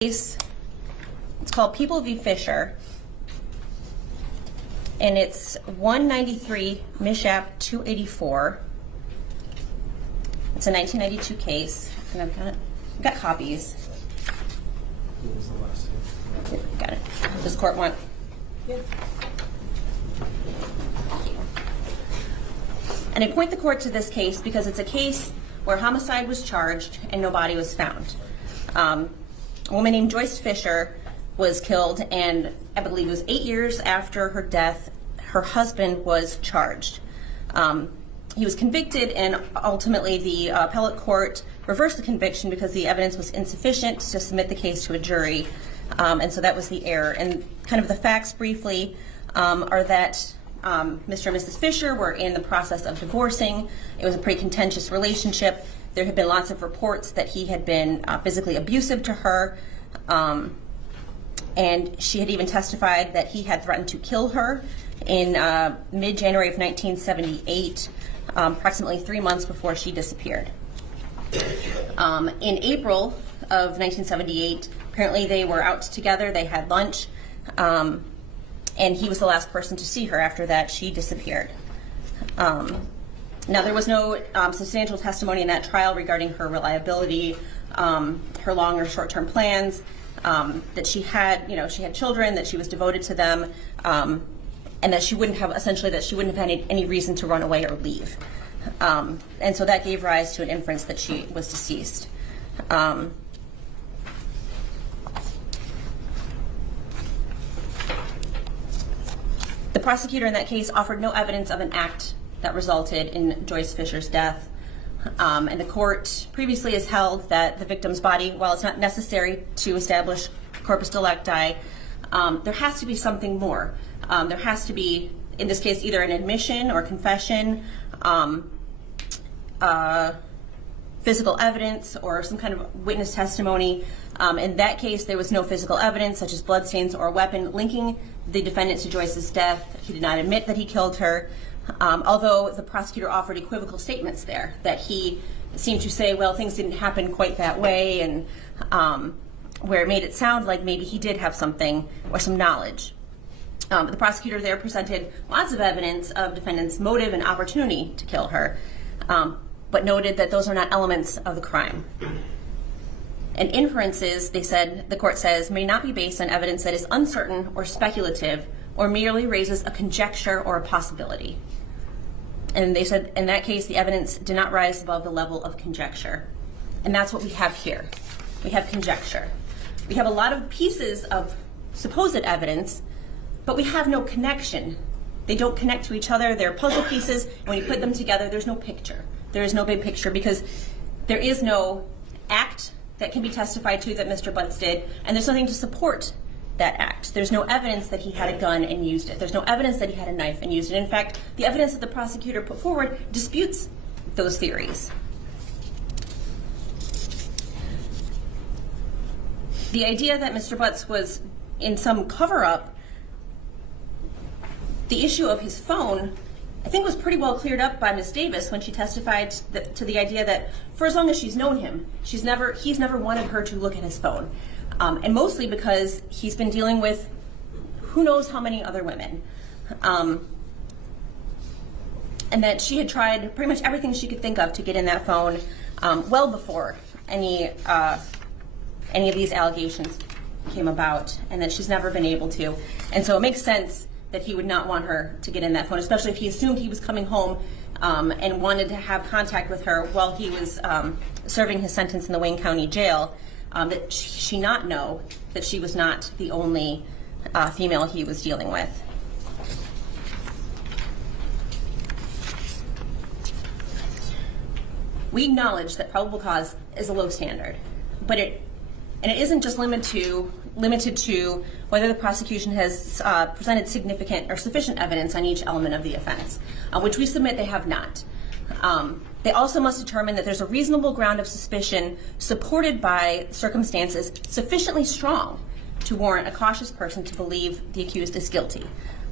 Case, it's called People v. Fisher, and it's 193 Mishap 284. It's a 1992 case, and I've got copies. Got it. Does court want? Yeah. And I point the court to this case because it's a case where homicide was charged and no body was found. A woman named Joyce Fisher was killed, and I believe it was 8 years after her death, her husband was charged. He was convicted, and ultimately the appellate court reversed the conviction because the evidence was insufficient to submit the case to a jury, and so that was the error. And kind of the facts briefly are that Mr. and Mrs. Fisher were in the process of divorcing. It was a pretty contentious relationship. There had been lots of reports that he had been physically abusive to her, and she had even testified that he had threatened to kill her in mid-January of 1978, approximately 3 months before she disappeared. In April of 1978, apparently they were out together, they had lunch, and he was the last person to see her. After that, she disappeared. Now, there was no substantial testimony in that trial regarding her reliability, her long or short-term plans, that she had, she had children, that she was devoted to them, and that she wouldn't have, essentially, that she wouldn't have had any reason to run away or leave. And so that gave rise to an inference that she was deceased. The prosecutor in that case offered no evidence of an act that resulted in Joyce Fisher's death. And the court previously has held that the victim's body, while it's not necessary to establish corpus delicti, there has to be something more. There has to be, in this case, either an admission or confession, physical evidence, or some kind of witness testimony. In that case, there was no physical evidence, such as bloodstains or a weapon, linking the defendant to Joyce's death. He did not admit that he killed her. Although the prosecutor offered equivocal statements there, that he seemed to say, well, things didn't happen quite that way, and where it made it sound like maybe he did have something or some knowledge. The prosecutor there presented lots of evidence of defendant's motive and opportunity to kill her, but noted that those are not elements of the crime. And inferences, the court says, may not be based on evidence that is uncertain or speculative or merely raises a conjecture or a possibility. And they said, in that case, the evidence did not rise above the level of conjecture. And that's what we have here. We have conjecture. We have a lot of pieces of supposed evidence, but we have no connection. They don't connect to each other. They're puzzle pieces, and when you put them together, there's no picture. There is no big picture because there is no act that can be testified to that Mr. Butts did, and there's nothing to support that act. There's no evidence that he had a gun and used it. There's no evidence that he had a knife and used it. In fact, the evidence that the prosecutor put forward disputes those theories. The idea that Mr. Butts was in some cover-up, the issue of his phone, I think was pretty well cleared up by Ms. Davis when she testified to the idea that for as long as she's known him, he's never wanted her to look at his phone. And mostly because he's been dealing with who knows how many other women. And that she had tried pretty much everything she could think of to get in that phone well before any of these allegations came about, and that she's never been able to. And so it makes sense that he would not want her to get in that phone, especially if he assumed he was coming home and wanted to have contact with her while he was serving his sentence in the Wayne County Jail. That she not know that she was not the only female he was dealing with. We acknowledge that probable cause is a low standard, but it isn't just limited to whether the prosecution has presented significant or sufficient evidence on each element of the offense, which we submit they have not. They also must determine that there's a reasonable ground of suspicion supported by circumstances sufficiently strong to warrant a cautious person to believe the accused is guilty.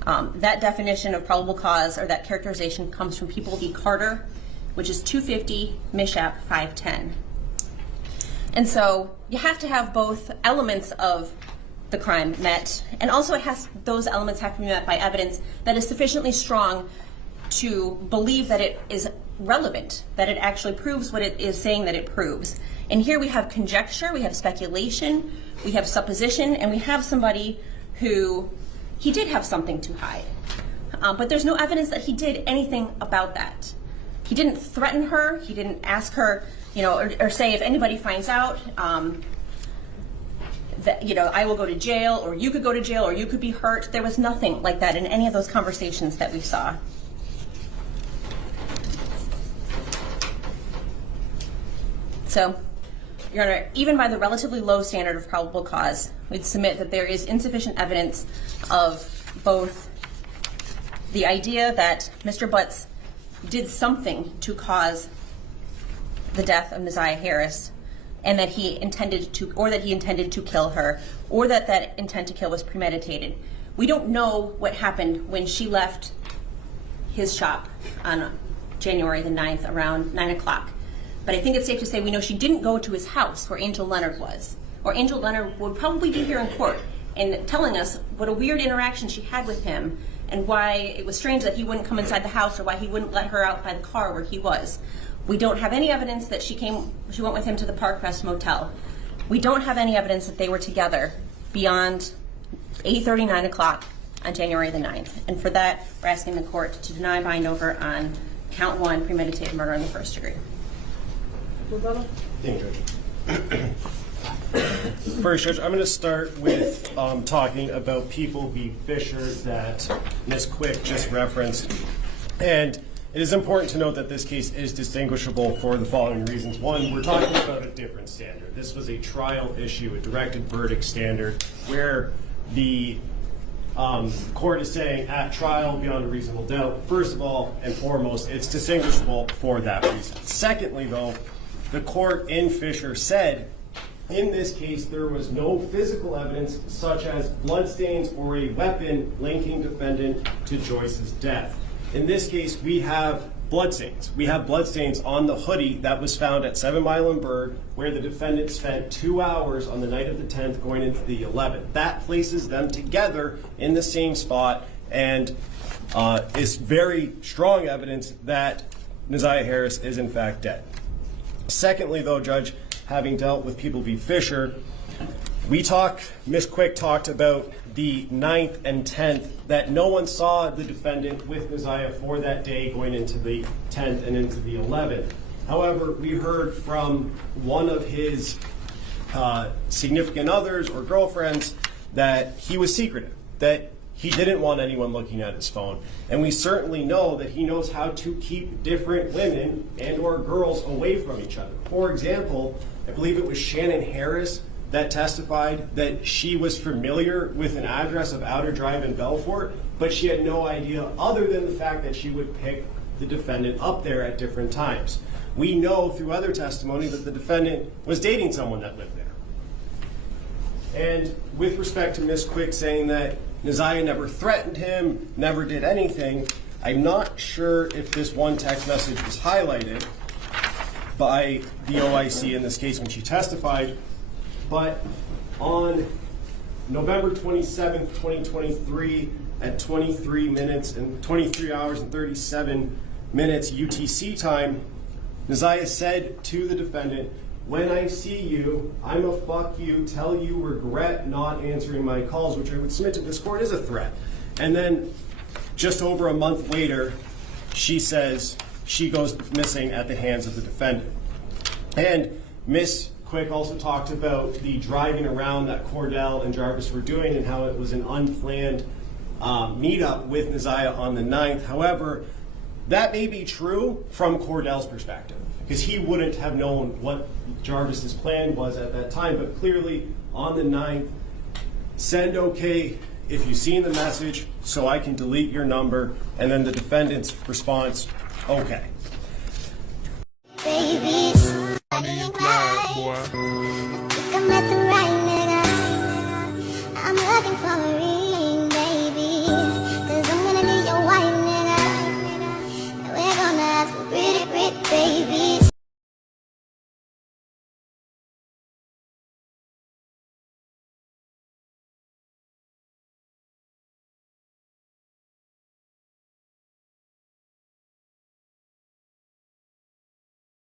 That definition of probable cause, or that characterization, comes from People v. Carter, which is 250 Mishap 510. And so you have to have both elements of the crime met, and also those elements have to be met by evidence that is sufficiently strong to believe that it is relevant, that it actually proves what it is saying that it proves. And here we have conjecture, we have speculation, we have supposition, and we have somebody who he did have something to hide. But there's no evidence that he did anything about that. He didn't threaten her, he didn't ask her, or say if anybody finds out, that, I will go to jail, or you could go to jail, or you could be hurt. There was nothing like that in any of those conversations that we saw. So, Your Honor, even by the relatively low standard of probable cause, we'd submit that there is insufficient evidence of both the idea that Mr. Butts did something to cause the death of Neziah Harris, and that he intended to kill her, or that intent to kill was premeditated. We don't know what happened when she left his shop on January the 9th around 9 o'clock. But I think it's safe to say we know she didn't go to his house where Angel Leonard was. Or Angel Leonard would probably be here in court and telling us what a weird interaction she had with him and why it was strange that he wouldn't come inside the house, or why he wouldn't let her out by the car where he was. We don't have any evidence that she went with him to the Park Rest Motel. We don't have any evidence that they were together beyond 8:30, 9 o'clock on January the 9th. And for that, we're asking the court to deny bind over on count 1, premeditated murder in the first degree. Thank you, Judge. First, Judge, I'm going to start with talking about People v. Fisher that Ms. Quick just referenced. And it is important to note that this case is distinguishable for the following reasons. One, we're talking about a different standard. This was a trial issue, a directed verdict standard, where the court is saying at trial beyond a reasonable doubt. First of all and foremost, it's distinguishable for that reason. Secondly, though, the court in Fisher said, in this case, there was no physical evidence such as bloodstains or a weapon linking defendant to Joyce's death. In this case, we have bloodstains. We have bloodstains on the hoodie that was found at 7 Mile and Berg, where the defendant spent 2 hours on the night of the 10th going into the 11th. That places them together in the same spot and is very strong evidence that Neziah Harris is in fact dead. Secondly, though, Judge, having dealt with People v. Fisher, Ms. Quick talked about the 9th and 10th, that no one saw the defendant with Neziah for that day going into the 10th and into the 11th. However, we heard from one of his significant others or girlfriends that he was secretive, that he didn't want anyone looking at his phone. And we certainly know that he knows how to keep different women and or girls away from each other. For example, I believe it was Shannon Harris that testified that she was familiar with an address of Outer Drive in Belfort, but she had no idea other than the fact that she would pick the defendant up there at different times. We know through other testimony that the defendant was dating someone that lived there. And with respect to Ms. Quick saying that Neziah never threatened him, never did anything, I'm not sure if this one text message was highlighted by the OIC in this case when she testified, but on November 27th, 2023 at 23 hours and 37 minutes UTC time, Neziah said to the defendant, "When I see you, I'm a fuck you, tell you regret not answering my calls," which I would submit to this court is a threat. And then just over a month later, she says she goes missing at the hands of the defendant. And Ms. Quick also talked about the driving around that Cordell and Jarvis were doing and how it was an unplanned meetup with Neziah on the 9th. However, that may be true from Cordell's perspective, because he wouldn't have known what Jarvis's plan was at that time. But clearly, on the 9th, send okay if you've seen the message so I can delete your number, and then the defendant's response, okay. Baby, I ain't right. I think I'm at the right